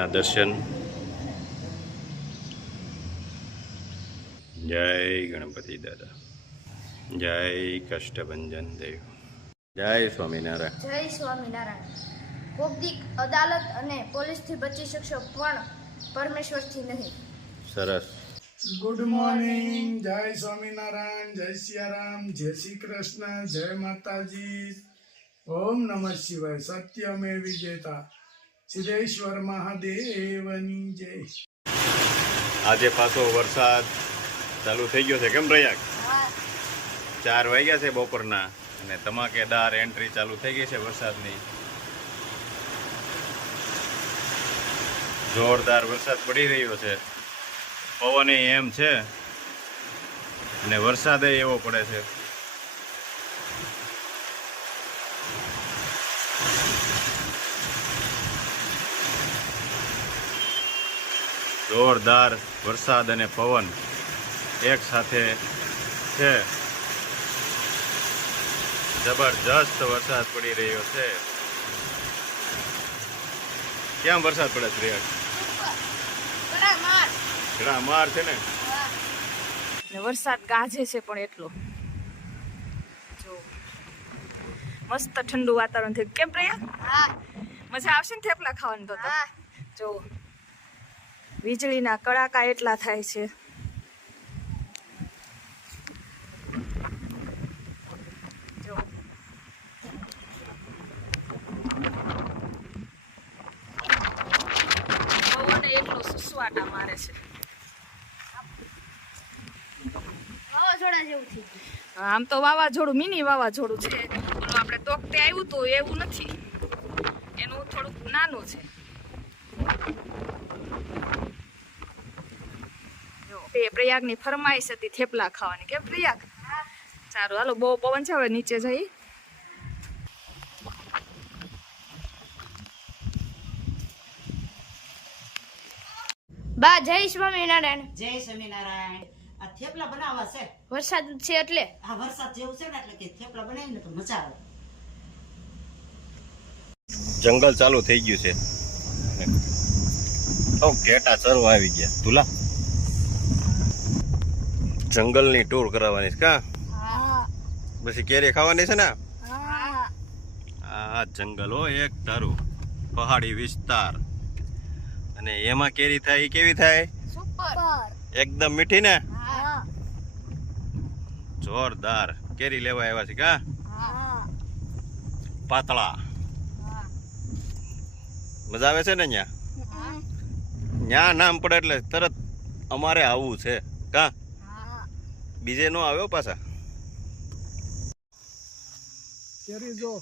માતાજીના દર્શન. જય ગણપતિ દાદા, જય કષ્ટભંજન દેવ, જય સ્વામિનારાયણ. જય સ્વામિનારાયણ. કોકદીક અદાલત અને પોલીસથી બચી શકશો પણ પરમેશ્વરથી નહીં. સરસ. Good morning. જય સ્વામિનારાયણ, જય સિયારામ, જય શ્રી કૃષ્ણ, જય માતાજી. ઓમ નમઃ શિવાય. સત્યમેવ વિજેતા. સિદ્ધેશ્વર મહાદેવની જય. આજે પાછો વરસાદ ચાલુ થઈ ગયો છે. કેમ પ્રયાગ? 4 વાગ્યા છે બપોરના અને ધમાકેદાર એન્ટ્રી ચાલુ થઈ ગઈ છે વરસાદની. જોરદાર વરસાદ પડી રહ્યો છે, પવન એમ છે અને વરસાદ એવો પડે છે. જોરદાર વરસાદ અને પવન એક સાથે છે. જબરજસ્ત વરસાદ પડી રહ્યો છે. ક્યાં વરસાદ પડે છે? ઘણા માર છે ને. વરસાદ ગાજે છે પણ એટલો જો મસ્ત ઠંડુ વાતાવરણ થયું. કેમ પ્રિયા? મજા આવશે ને થેપલા ખાવાની? તો જો વીજળીના કડાકા એટલા થાય છે. જો પવન એટલો સુસવાટા મારે છે. વાવાઝોડા જેવું થઈ ગયું. આમ તો વાવાઝોડું મિની વાવાઝોડું છે. ઓલું આપણે તોકતે આવ્યું તો એવું નથી, એનું થોડુંક નાનું છે. પ્રયાગની ફરમાઈશ હતી થેપલા ખાવાની. કેમ પ્રયાગ? સારું, હાલો બહુ પવન છે, હવે નીચે જઈ. બા જય સ્વામિનારાયણ. જય સ્વામિનારાયણ. આ થેપલા બનાવવા છે. વરસાદ છે એટલે આ વરસાદ જેવું છે ને એટલે કે થેપલા બનાવીને તો મજા આવે. જંગલ ચાલુ થઈ ગયું છે. ઘેટા ચરવા આવી ગયા. તુલા જંગલની ટૂર કરાવવાની છે કા? પછી કેરી ખાવાની છે ને. આ જંગલ હો એક ધારું પહાડી વિસ્તાર, અને એમાં કેરી થાય. એ કેવી થાય? સુપર, એકદમ મીઠી ને. જોરદાર કેરી લેવા આવ્યા છે કા? પાતળા મજા આવે છે ને. ન્યા નામ પડે એટલે તરત અમારે આવવું છે કા? બીજે નો આવ્યો પાછા. કેરી જો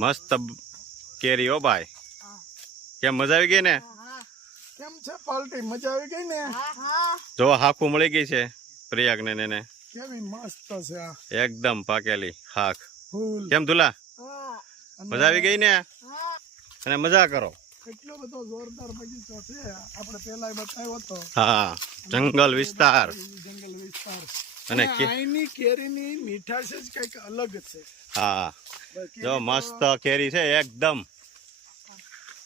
મસ્ત કેરી હો ભાઈ. કેમ મજા આવી ગઈ ને? કેમ છે પાલટી? મજા આવી ગઈ ને? જો હાખું મળી ગઈ છે પ્રયાગ ને. એને કેવી મસ્ત છે આ એકદમ પાકેલી હાખ. ફૂલ. કેમ તુલા? મજા આવી ગઈ ને? અને મજા કરો. એટલો બધો જોરદાર બગીચો છે. આપણે પેલા બતાવ્યો હતો. હા, જંગલ વિસ્તાર. જંગલ વિસ્તાર. અને અહીંની કેરીની મીઠાશ જ કઈક અલગ છે. હા, જો મસ્ત કેરી છે એકદમ.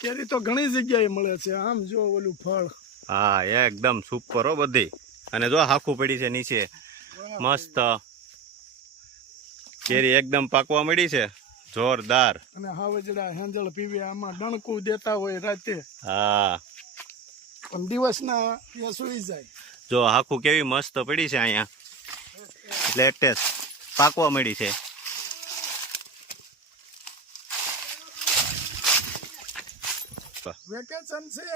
કેરી તો ઘણી જગ્યાએ મળે છે. આમ જો ઓલું ફળ. હા, એકદમ સુપર હો બધી. અને જો હાખું પડી છે નીચે. મસ્ત કેરી એકદમ પાકવા મળી છે. જોરદાર. અને હાવજડા હેંજળ પીવે આમાં ડણકું દેતા હોય રાતે. હા, પણ દિવસના એ સુઈ જાય. જો હાખું કેવી મસ્ત પડી છે અહીંયા. લેટેસ્ટ પાકવા મળી છે. વેકેશન છે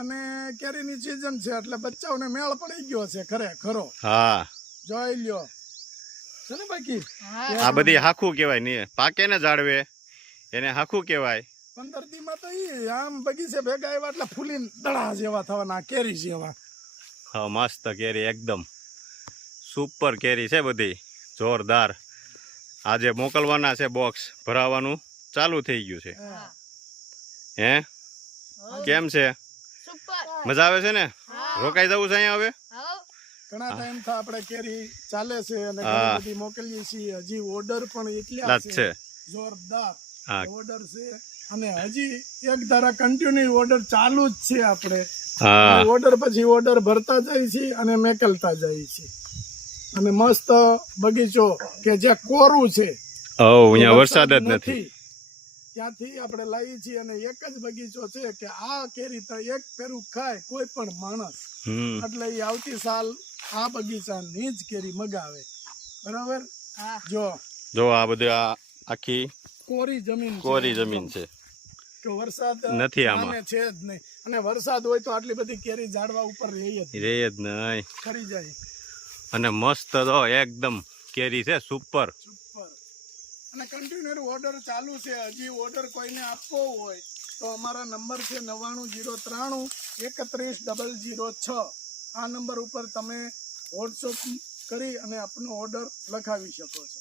અને કેરીની સીઝન છે એટલે બચ્ચાઓને મેળ પડી ગયો છે ખરો. હા, જોઈ લ્યો છે ને બાકી. આ બધી હાખું કહેવાય ને. પાકે ને જાળવે એને હાખું કહેવાય. 15 દીમાં તો ઈ આમ બગીચે ભેગા આવ્યા એટલે ફૂલીને દડા જેવા થવાના, કેરી જેવા. હા, મસ્ત કેરી એકદમ સુપર કેરી છે બધી. જોરદાર. આજે મોકલવાના છે, બોક્સ ભરાવાનું ચાલુ થઈ ગયું છે. હે કેમ છે? મજા આવે છે ને? રોકાઈ જવું છે અહીંયા હવે? ઘણા ટાઈમ થી આપણે કેરી ચાલે છે અને ઘણી બધી મોકલીએ છીએ. હજી ઓર્ડર પણ એટલા છે જોરદાર ઓર્ડર છે. અને હજી એક ધારા કન્ટિન્યુ ઓર્ડર ચાલુ જ છે આપણે. હા ઓર્ડર પછી ઓર્ડર ભરતા જાય છે અને મેકલતા જાય છે. અને મસ્ત બગીચો કે જ્યાં કોરું છે, અહીંયા વરસાદ જ નથી. ત્યાંથી આપણે લાવીએ છીએ. અને એક જ બગીચો છે કે આ કેરી તો એક ફેરું ખાય કોઈ પણ માણસ, એટલે એ આવતી સાલ આ બગીચાની જ કેરી મગાવે. બરાબર? જો આ બધું આ આખી કોરી જમીન છે. કોરી જમીન છે, કે વરસાદ નથી આમાં. આને છે જ નહીં. અને વરસાદ હોય તો આટલી બધી કેરી ઝાડવા ઉપર રહી જ રે જ નહીં. ખરી જાય. અને મસ્ત તો એકદમ કેરી છે, સુપર. અને કન્ટિન્યુ ઓર્ડર ચાલુ છે. હજી ઓર્ડર કોઈને આપવો હોય તો અમારા નંબર છે 9903313006. આ નંબર ઉપર તમે વોટ્સઅપ કરી અને આપનો ઓર્ડર લખાવી શકો છો.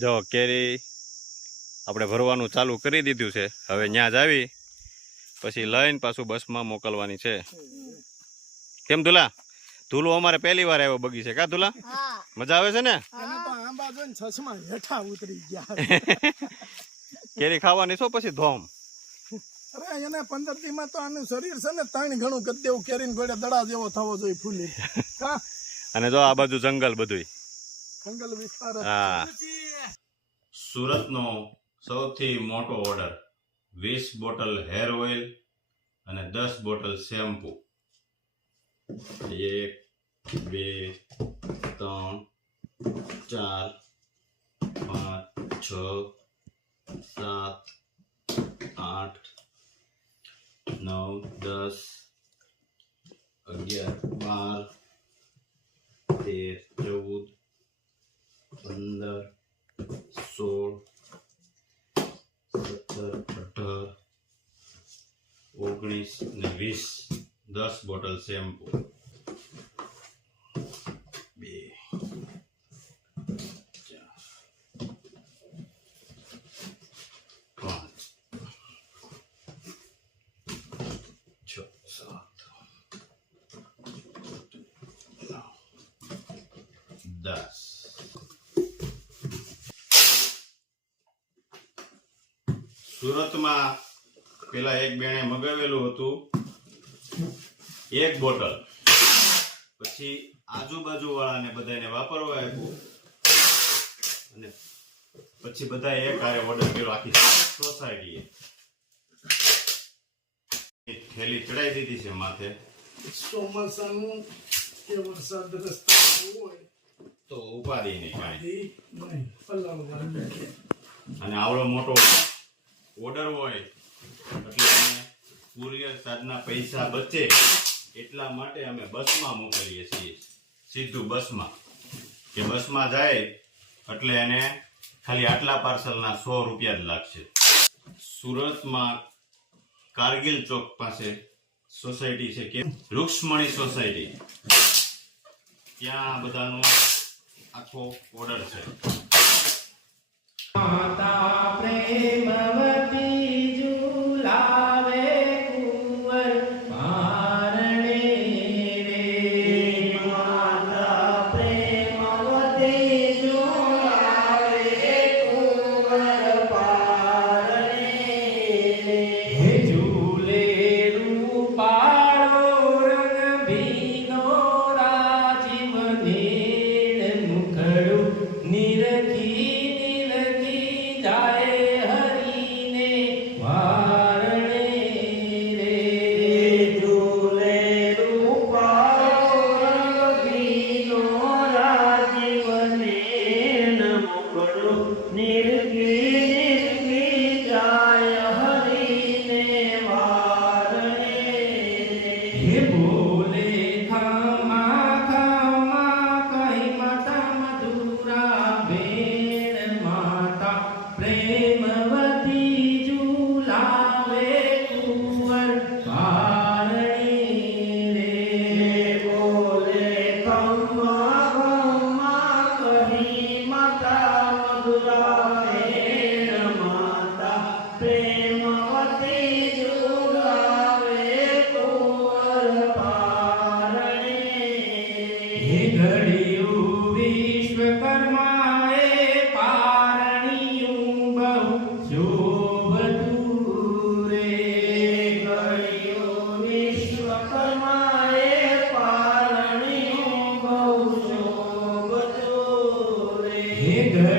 જો કેરી આપણે ભરવાનું ચાલુ કરી દીધું છે. હવે ત્યાં જ આવી પછી લઈને પાછું બસમાં મોકલવાની છે. કેમ ધુલા? ધુલો અમારે પહેલી વાર આવ્યો બગીચે. કા ધુલા? મજા આવે છે ને? એને તો આંબા જોઈને છસમાં હેઠા ઉતરી ગયા. કેરી ખાવાની છો પછી ધોમ. અરે એને 15 દીમાં તો આનું શરીર છે ને 3 ગણું કરી દેવું. કેરીને ગોળે દડા જેવો થવો જોઈએ ફૂલી. હા, અને જો આ બાજુ જંગલ બધું. જંગલ વિસ્તાર. હા. સુરતનો સૌથી મોટો ઓર્ડર 20 બોટલ હેર ઓઇલ અને 10 બોટલ શેમ્પુ. 1 2 3 4 5 6 7 8 9 10 11 12 13 14 15 16 17 18 19 ને 20 10 બોટલ શેમ્પુ. 2 4 5 6 7 10. સુરતમાં પેલા એક બેને મગાવેલું હતું 1 બોટલ, પછી આજુબાજુ વાળાને બધાને વાપરવા આપ્યું અને પછી બધા એક હારે ઓર્ડર કર્યો. આખી સોસાયટીએ થેલી ચડાઈ દીધી છે માથે. ચોમાસાનું કે વરસાદ રસ્તા હોય તો ઉપાધિ નહીં કાંઈ. નહીં પલાવવાનું. અને આવડો મોટો ઓર્ડર હોય એટલે અમે કુરિયર ચાર્જના પૈસા બચે એટલા માટે અમે બસમાં મોકલીએ છીએ. સીધું બસમાં, કે બસમાં જાય એટલે એને ખાલી આટલા પાર્સલના 100 રૂપિયા જ લાગશે. સુરતમાં કારગિલ ચોક પાસે સોસાયટી છે કે વૃક્ષમણી સોસાયટી, ત્યાં બધાનો આખો ઓર્ડર છે. હે ગ્રહ